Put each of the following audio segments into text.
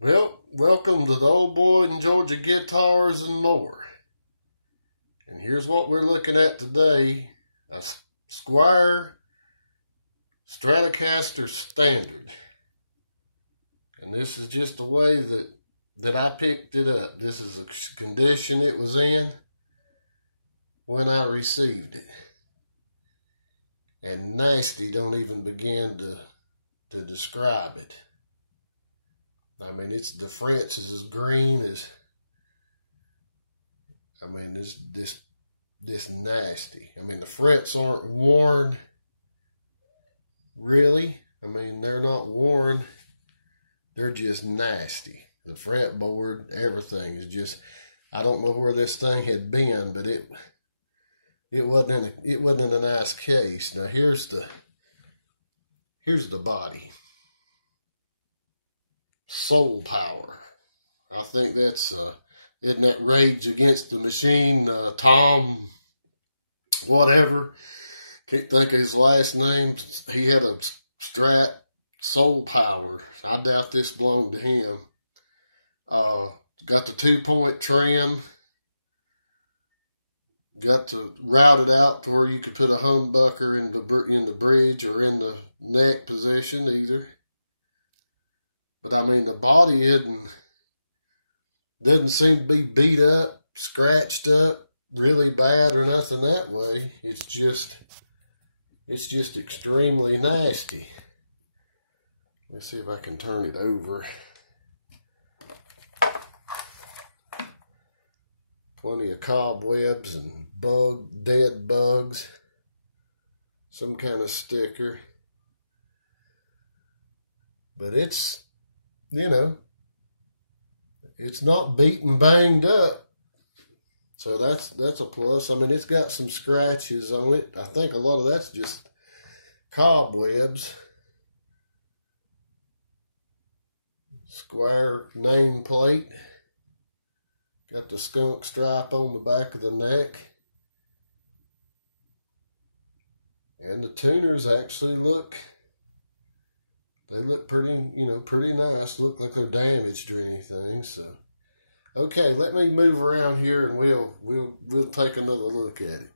Well, welcome to the Old Boy in Georgia Guitars and More. And here's what we're looking at today. A Squire Stratocaster Standard. And this is just the way that I picked it up. This is the condition it was in when I received it. And nasty don't even begin to describe it. I mean, the French is as green as, this nasty. I mean, the frets aren't worn, really. I mean, they're not worn. They're just nasty. The fretboard, everything is just, I don't know where this thing had been, but it wasn't in a nice case. Now, here's the body. Soul Power. I think that's, isn't that Rage Against the Machine, Tom, whatever. Can't think of his last name. He had a Strat Soul Power. I doubt this belonged to him. Got the 2-point trim. Got to route it out to where you could put a humbucker in the bridge or in the neck position, either. But I mean, the body doesn't seem to be beat up, scratched up, really bad or nothing that way. It's just extremely nasty. Let's see if I can turn it over. Plenty of cobwebs and dead bugs. Some kind of sticker. But it's, it's not beat and banged up. So that's a plus. I mean, it's got some scratches on it. I think a lot of that's just cobwebs. Squire nameplate. Got the skunk stripe on the back of the neck. And the tuners actually look pretty, pretty nice. Look like they're damaged or anything. So, okay, let me move around here and we'll take another look at it.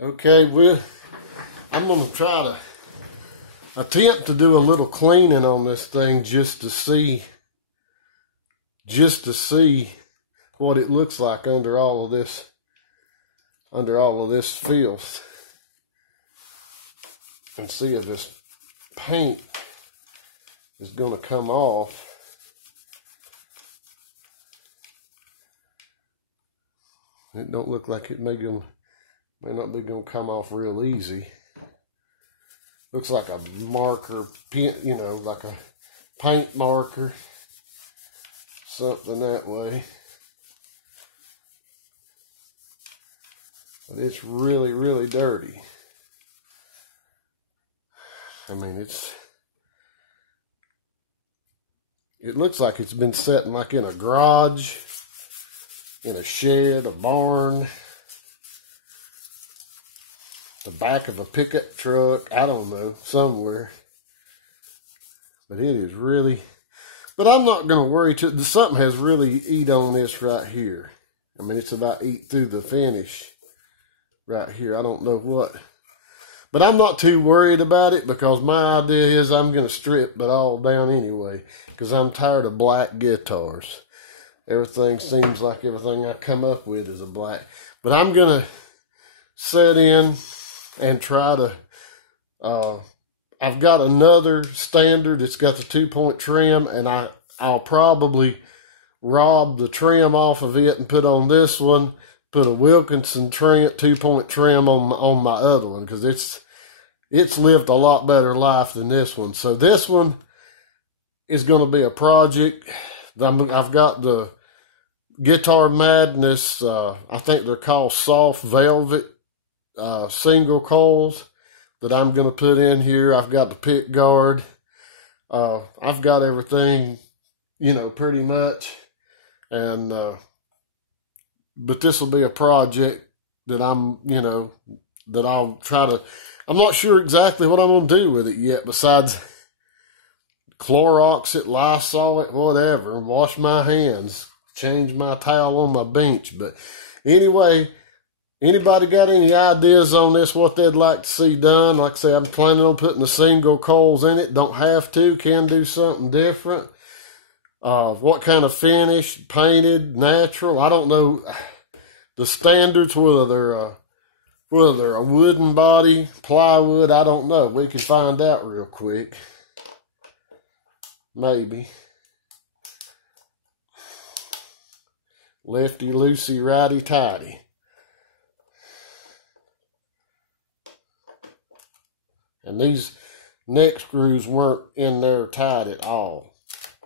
Okay, I'm gonna try to attempt to do a little cleaning on this thing just to see what it looks like under all of this filth, and see if this paint is going to come off. It don't look like it may not be going to come off real easy. Looks like a marker, like a paint marker, something that way. But it's really, really dirty. I mean, it looks like it's been sitting like in a garage, in a shed, a barn, the back of a pickup truck, I don't know, somewhere. But it is really, but I'm not going to worry something has really eat on this right here. I mean, it's about eat through the finish right here. I don't know what. But I'm not too worried about it, because my idea is I'm going to strip it all down anyway, because I'm tired of black guitars. Everything seems like everything I come up with is a black. But I'm going to set in and try to, I've got another standard. It's got the 2-point trim, and I'll probably rob the trim off of it and put on this one. Put a Wilkinson 2-point trim on my other one, because it's lived a lot better life than this one. So this one is going to be a project. I've got the Guitar Madness, I think they're called soft velvet single coils that I'm going to put in here. I've got the pick guard. I've got everything, pretty much. And but this will be a project that that I'll try to, I'm not sure exactly what I'm going to do with it yet, besides Clorox it, Lysol it, whatever, wash my hands, change my towel on my bench. But anyway, anybody got any ideas on this, what they'd like to see done? Like I say, I'm planning on putting the single coils in it. Don't have to, can do something different. What kind of finish, painted, natural, I don't know the standards, whether they're a wooden body, plywood, I don't know. We can find out real quick. Maybe. Lefty loosey, righty tighty. And these neck screws weren't in there tight at all.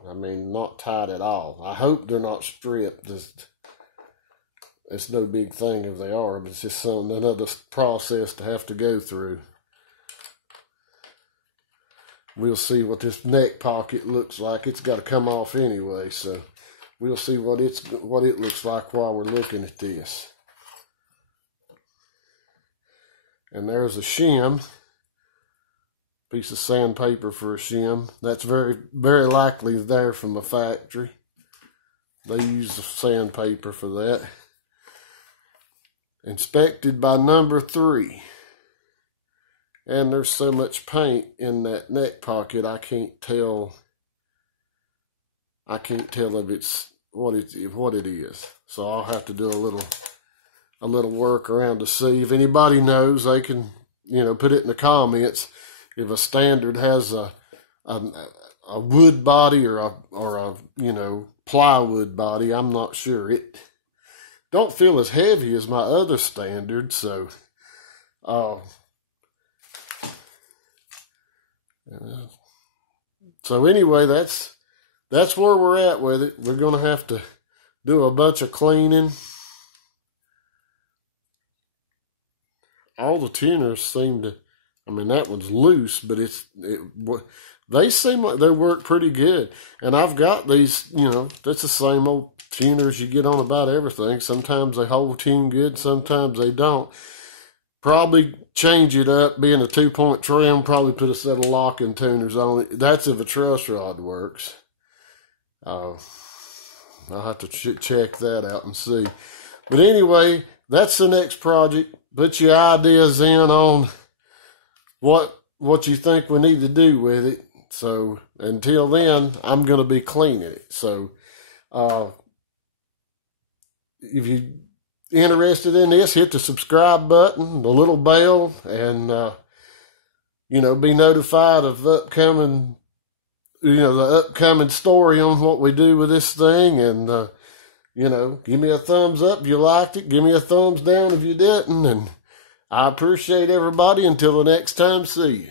I mean, not tight at all. I hope they're not stripped. It's no big thing if they are, but it's just another process to have to go through. We'll see what this neck pocket looks like. It's got to come off anyway, so we'll see what it looks like while we're looking at this. And there's a shim. Piece of sandpaper for a shim. That's very, very likely there from the factory. They use the sandpaper for that. Inspected by number 3. And there's so much paint in that neck pocket, I can't tell if it's what it is. So I'll have to do a little work around to see. If anybody knows, they can, put it in the comments. If a standard has a wood body or a plywood body, I'm not sure. It don't feel as heavy as my other standard, so so anyway, that's where we're at with it. We're gonna have to do a bunch of cleaning. All the tuners seem to, I mean, that one's loose, but they seem like they work pretty good. And I've got these, that's the same old tuners you get on about everything. Sometimes they hold tune good, sometimes they don't. Probably change it up, being a 2-point trim, probably put a set of locking tuners on it. That's if a truss rod works. I'll have to check that out and see. But anyway, that's the next project. Put your ideas in on what you think we need to do with it. So until then, I'm going to be cleaning it. So if you're interested in this, hit the subscribe button, the little bell, and be notified of upcoming, the upcoming story on what we do with this thing. And give me a thumbs up if you liked it. Give me a thumbs down if you didn't. And I appreciate everybody. Until the next time, see you.